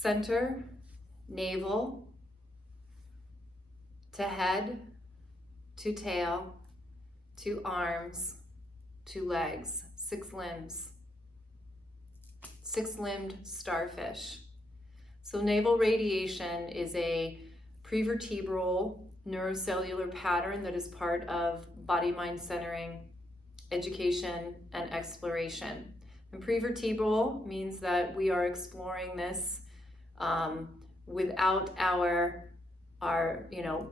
center, navel, to head, to tail, to arms, to legs, 6 limbs. 6-limbed starfish. So navel radiation is a prevertebral neurocellular pattern that is part of body-mind centering, education, and exploration. And prevertebral means that we are exploring this without our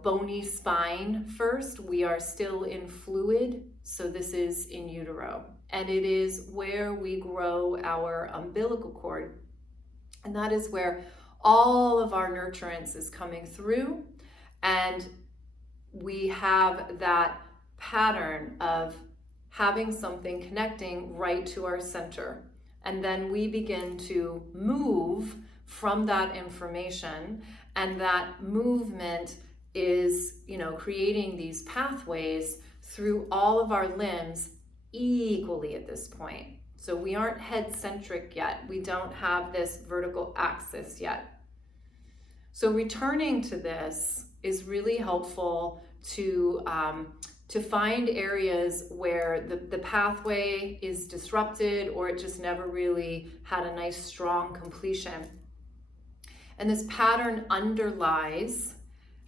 bony spine first. We are still in fluid, so this is in utero. And it is where we grow our umbilical cord. And that is where all of our nurturance is coming through. And we have that pattern of having something connecting right to our center. And then we begin to move from that information, and that movement is, creating these pathways through all of our limbs equally at this point. So we aren't head-centric yet. We don't have this vertical axis yet. So returning to this is really helpful to find areas where the pathway is disrupted, or it just never really had a nice strong completion. And this pattern underlies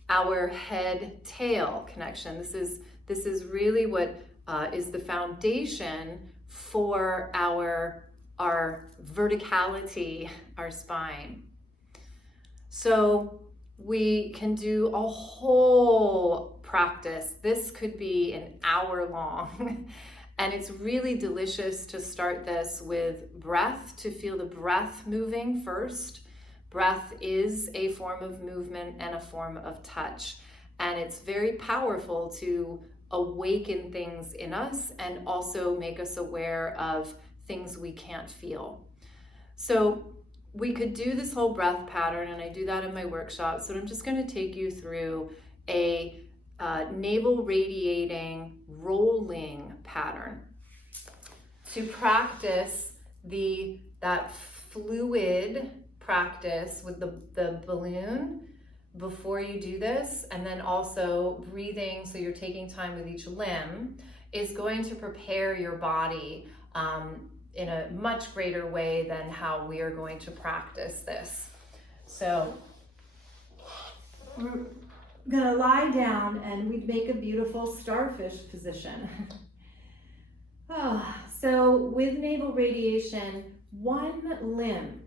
our head-tail connection. This is really what is the foundation for our verticality, our spine. So we can do a whole practice. This could be an hour long. And it's really delicious to start this with breath, to feel the breath moving first. Breath is a form of movement and a form of touch. And it's very powerful to awaken things in us and also make us aware of things we can't feel. So we could do this whole breath pattern, and I do that in my workshops. So I'm just going to take you through a navel radiating rolling pattern to practice that fluid practice with the balloon before you do this, and then also breathing, so you're taking time with each limb, is going to prepare your body in a much greater way than how we are going to practice this. So we're gonna lie down and we make a beautiful starfish position. So with navel radiation, one limb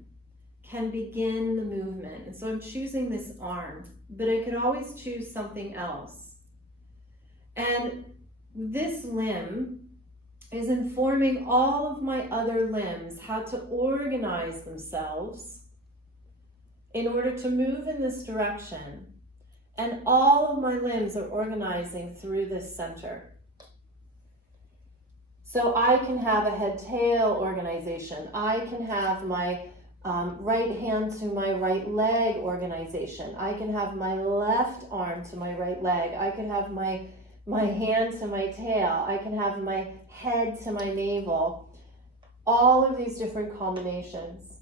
can begin the movement. And so I'm choosing this arm, but I could always choose something else. And this limb is informing all of my other limbs how to organize themselves in order to move in this direction. And all of my limbs are organizing through this center. So I can have a head-tail organization. I can have my right hand to my right leg organization. I can have my left arm to my right leg. I can have my hand to my tail. I can have my head to my navel. All of these different combinations.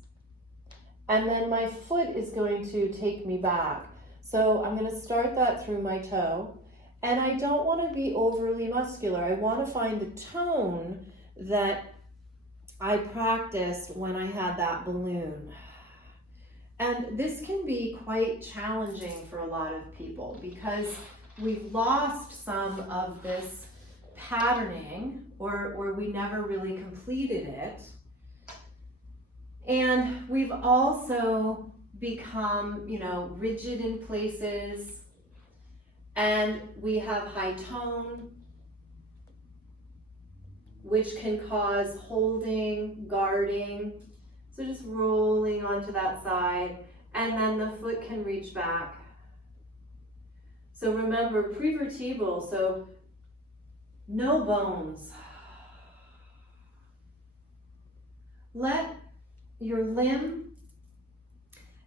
And then my foot is going to take me back. So I'm going to start that through my toe. And I don't want to be overly muscular. I want to find the tone that I practiced when I had that balloon. And this can be quite challenging for a lot of people because we've lost some of this patterning, or we never really completed it. And we've also become, rigid in places, and we have high tone, which can cause holding, guarding. So just rolling onto that side, and then the foot can reach back. So remember, prevertebral, so no bones. Let your limb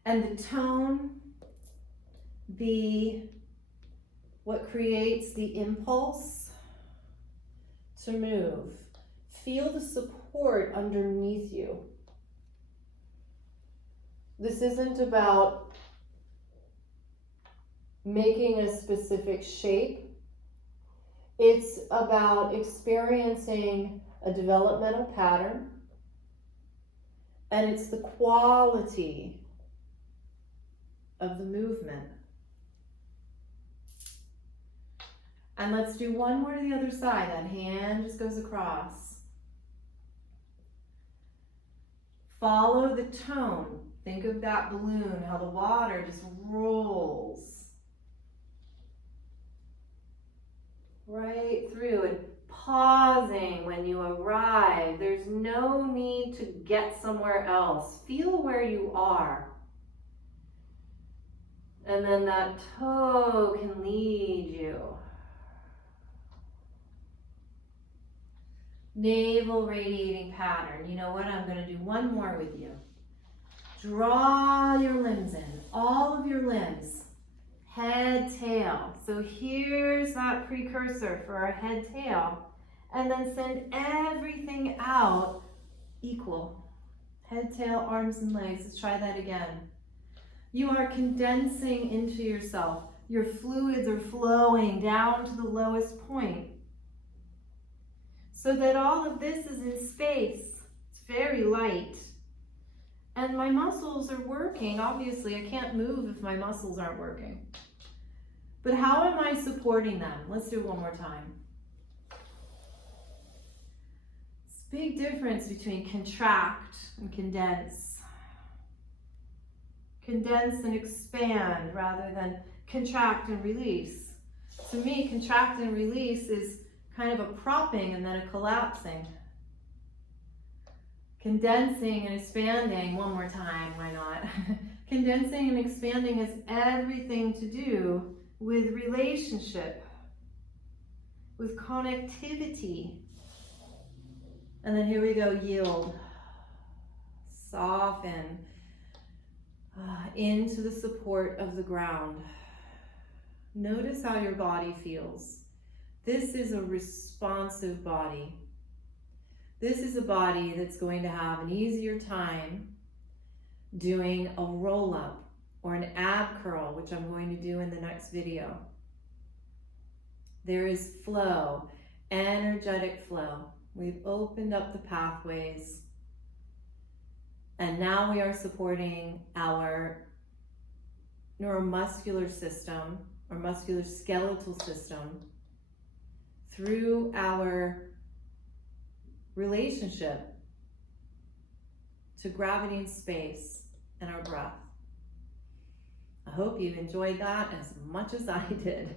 and the tone be what creates the impulse to move. Feel the support underneath you. This isn't about making a specific shape. It's about experiencing a developmental pattern, and it's the quality of the movement. And let's do one more to the other side. That hand just goes across. Follow the tone. Think of that balloon, how the water just rolls right through it. Pausing when you arrive. There's no need to get somewhere else. Feel where you are. And then that toe can lead you. Navel radiating pattern. You know what? I'm going to do one more with you. Draw your limbs in. All of your limbs. Head, tail. So here's that precursor for our head, tail. And then send everything out equal. Head, tail, arms, and legs. Let's try that again. You are condensing into yourself. Your fluids are flowing down to the lowest point, so that all of this is in space. It's very light. And my muscles are working. Obviously, I can't move if my muscles aren't working. But how am I supporting them? Let's do it one more time. It's a big difference between contract and condense. Condense and expand rather than contract and release. To me, contract and release is kind of a propping and then a collapsing. Condensing and expanding, one more time, why not? Condensing and expanding has everything to do with relationship, with connectivity. And then here we go, yield. Soften into the support of the ground. Notice how your body feels. This is a responsive body. This is a body that's going to have an easier time doing a roll-up or an ab curl, which I'm going to do in the next video. There is flow, energetic flow. We've opened up the pathways, and now we are supporting our neuromuscular system, or musculoskeletal system, through our relationship to gravity and space and our breath. I hope you enjoyed that as much as I did.